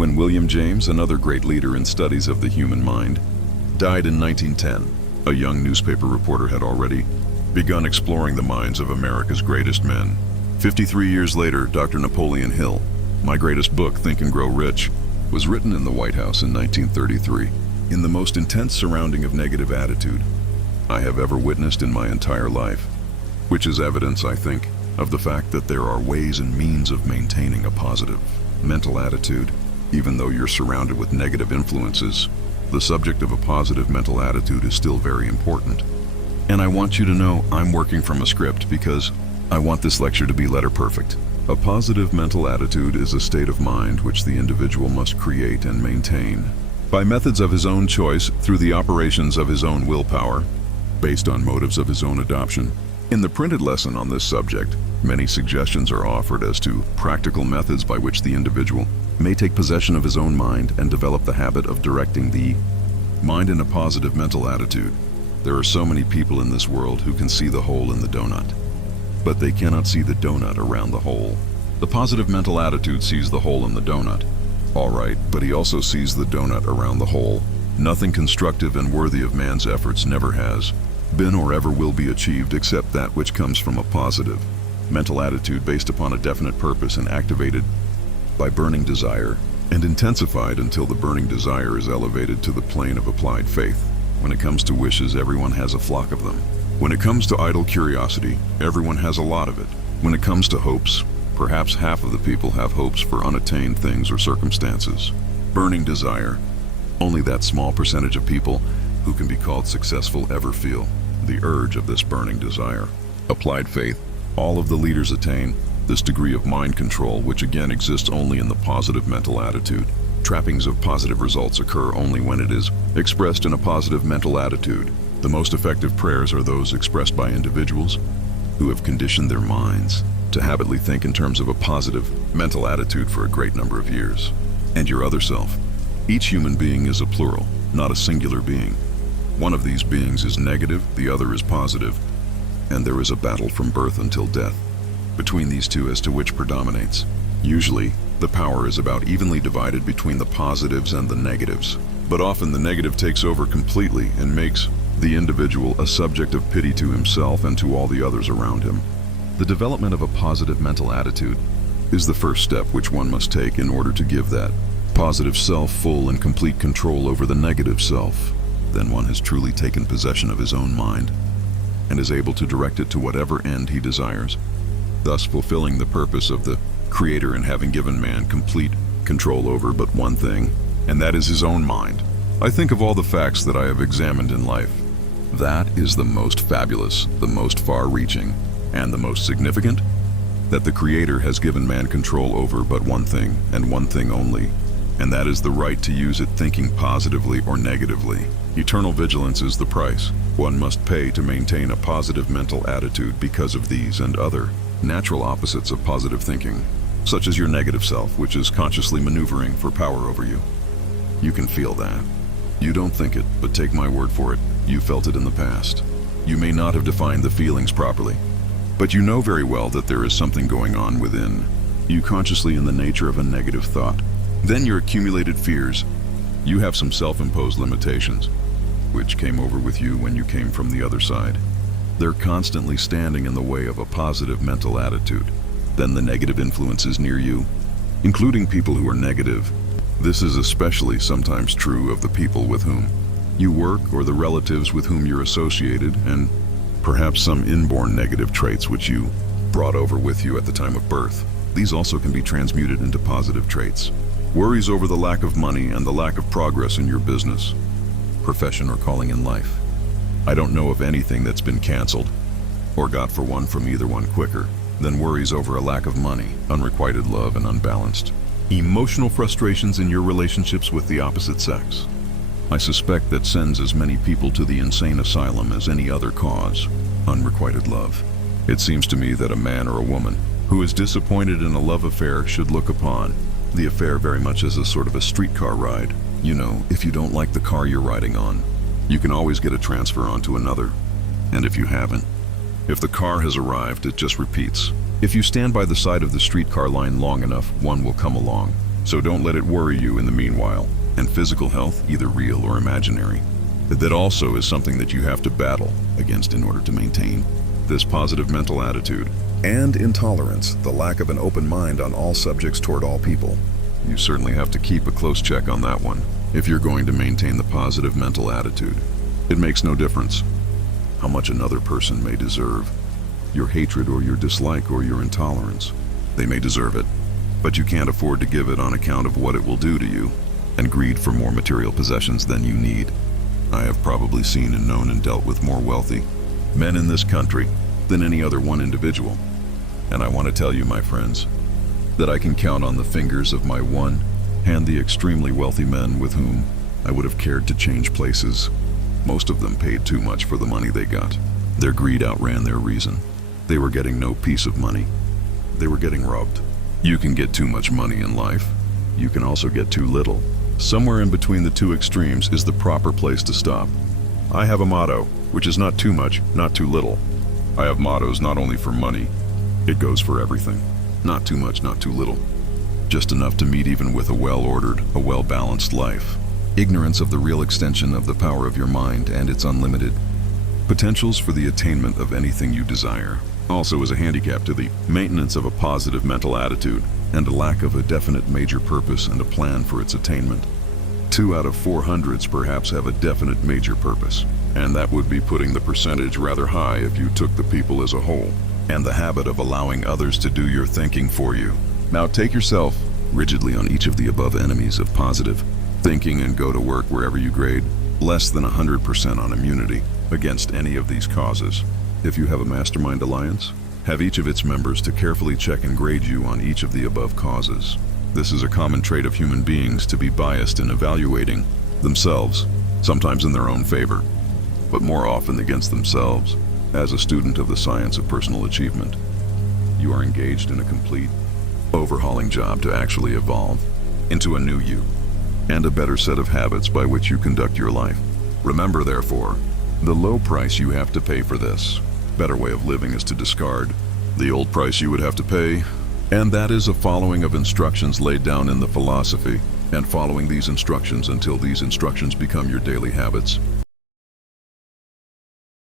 when William James, another great leader in studies of the human mind, died in 1910. A young newspaper reporter had already begun exploring the minds of America's greatest men. 53 years later, Dr. Napoleon Hill, my greatest book, Think and Grow Rich, was written in the White House in 1933. In the most intense surrounding of negative attitude I have ever witnessed in my entire life, which is evidence, I think, of the fact that there are ways and means of maintaining a positive mental attitude. Even though you're surrounded with negative influences, the subject of a positive mental attitude is still very important. And I want you to know I'm working from a script because I want this lecture to be letter perfect. A positive mental attitude is a state of mind which the individual must create and maintain by methods of his own choice through the operations of his own willpower, based on motives of his own adoption. In the printed lesson on this subject, many suggestions are offered as to practical methods by which the individual may take possession of his own mind and develop the habit of directing the mind in a positive mental attitude. There are so many people in this world who can see the hole in the donut, but they cannot see the donut around the hole. The positive mental attitude sees the hole in the donut, all right, but he also sees the donut around the hole. Nothing constructive and worthy of man's efforts never has been or ever will be achieved except that which comes from a positive mental attitude based upon a definite purpose and activated by burning desire and intensified until the burning desire is elevated to the plane of applied faith. When it comes to wishes, everyone has a flock of them. When it comes to idle curiosity, everyone has a lot of it. When it comes to hopes, perhaps half of the people have hopes for unattained things or circumstances. Burning desire, only that small percentage of people who can be called successful ever feel the urge of this burning desire. Applied faith, all of the leaders attain this degree of mind control, which again exists only in the positive mental attitude. Trappings of positive results occur only when it is expressed in a positive mental attitude. The most effective prayers are those expressed by individuals who have conditioned their minds to habitually think in terms of a positive mental attitude for a great number of years. And your other self. Each human being is a plural, not a singular being. One of these beings is negative, the other is positive, and there is a battle from birth until death between these two as to which predominates. Usually, the power is about evenly divided between the positives and the negatives, but often the negative takes over completely and makes the individual a subject of pity to himself and to all the others around him. The development of a positive mental attitude is the first step which one must take in order to give that positive self full and complete control over the negative self. Then one has truly taken possession of his own mind and is able to direct it to whatever end he desires, thus fulfilling the purpose of the Creator in having given man complete control over but one thing, and that is his own mind. I think of all the facts that I have examined in life, that is the most fabulous, the most far-reaching, and the most significant, that the Creator has given man control over but one thing, and one thing only, and that is the right to use it thinking positively or negatively. Eternal vigilance is the price one must pay to maintain a positive mental attitude because of these and other natural opposites of positive thinking, such as your negative self, which is consciously maneuvering for power over you. You can feel that. You don't think it, but take my word for it, you felt it in the past. You may not have defined the feelings properly, but you know very well that there is something going on within you consciously in the nature of a negative thought. Then your accumulated fears. You have some self-imposed limitations, which came over with you when you came from the other side. They're constantly standing in the way of a positive mental attitude. Then the negative influences near you, including people who are negative. This is especially sometimes true of the people with whom you work or the relatives with whom you're associated, and perhaps some inborn negative traits which you brought over with you at the time of birth. These also can be transmuted into positive traits. Worries over the lack of money and the lack of progress in your business, profession, or calling in life. I don't know of anything that's been canceled, or got for one from either one quicker, than worries over a lack of money, unrequited love, and unbalanced emotional frustrations in your relationships with the opposite sex. I suspect that sends as many people to the insane asylum as any other cause, unrequited love. It seems to me that a man or a woman who is disappointed in a love affair should look upon the affair very much as a sort of a streetcar ride. You know, if you don't like the car you're riding on, you can always get a transfer onto another. And if you haven't, if the car has arrived, it just repeats. If you stand by the side of the streetcar line long enough, one will come along. So don't let it worry you in the meanwhile. And physical health, either real or imaginary, that also is something that you have to battle against in order to maintain this positive mental attitude. And intolerance, the lack of an open mind on all subjects toward all people. You certainly have to keep a close check on that one if you're going to maintain the positive mental attitude. It makes no difference how much another person may deserve your hatred or your dislike or your intolerance. They may deserve it, but you can't afford to give it on account of what it will do to you and greed for more material possessions than you need. I have probably seen and known and dealt with more wealthy men in this country than any other one individual. And I want to tell you, my friends, that I can count on the fingers of my one hand the extremely wealthy men with whom I would have cared to change places. Most of them paid too much for the money they got. Their greed outran their reason. They were getting no piece of money. They were getting robbed. You can get too much money in life. You can also get too little. Somewhere in between the two extremes is the proper place to stop. I have a motto, which is not too much, not too little. I have mottos not only for money, it goes for everything. Not too much, not too little. Just enough to meet even with a well-ordered, a well-balanced life. Ignorance of the real extension of the power of your mind and its unlimited potentials for the attainment of anything you desire also is a handicap to the maintenance of a positive mental attitude and a lack of a definite major purpose and a plan for its attainment. 2 out of 400s perhaps have a definite major purpose, and that would be putting the percentage rather high if you took the people as a whole, and the habit of allowing others to do your thinking for you. Now take yourself rigidly on each of the above enemies of positive thinking and go to work wherever you grade less than 100% on immunity against any of these causes. If you have a mastermind alliance, have each of its members to carefully check and grade you on each of the above causes. This is a common trait of human beings to be biased in evaluating themselves, sometimes in their own favor, but more often against themselves. As a student of the science of personal achievement, you are engaged in a complete overhauling job to actually evolve into a new you and a better set of habits by which you conduct your life. Remember, therefore, the low price you have to pay for this better way of living is to discard the old price you would have to pay, and that is a following of instructions laid down in the philosophy, and following these instructions until these instructions become your daily habits.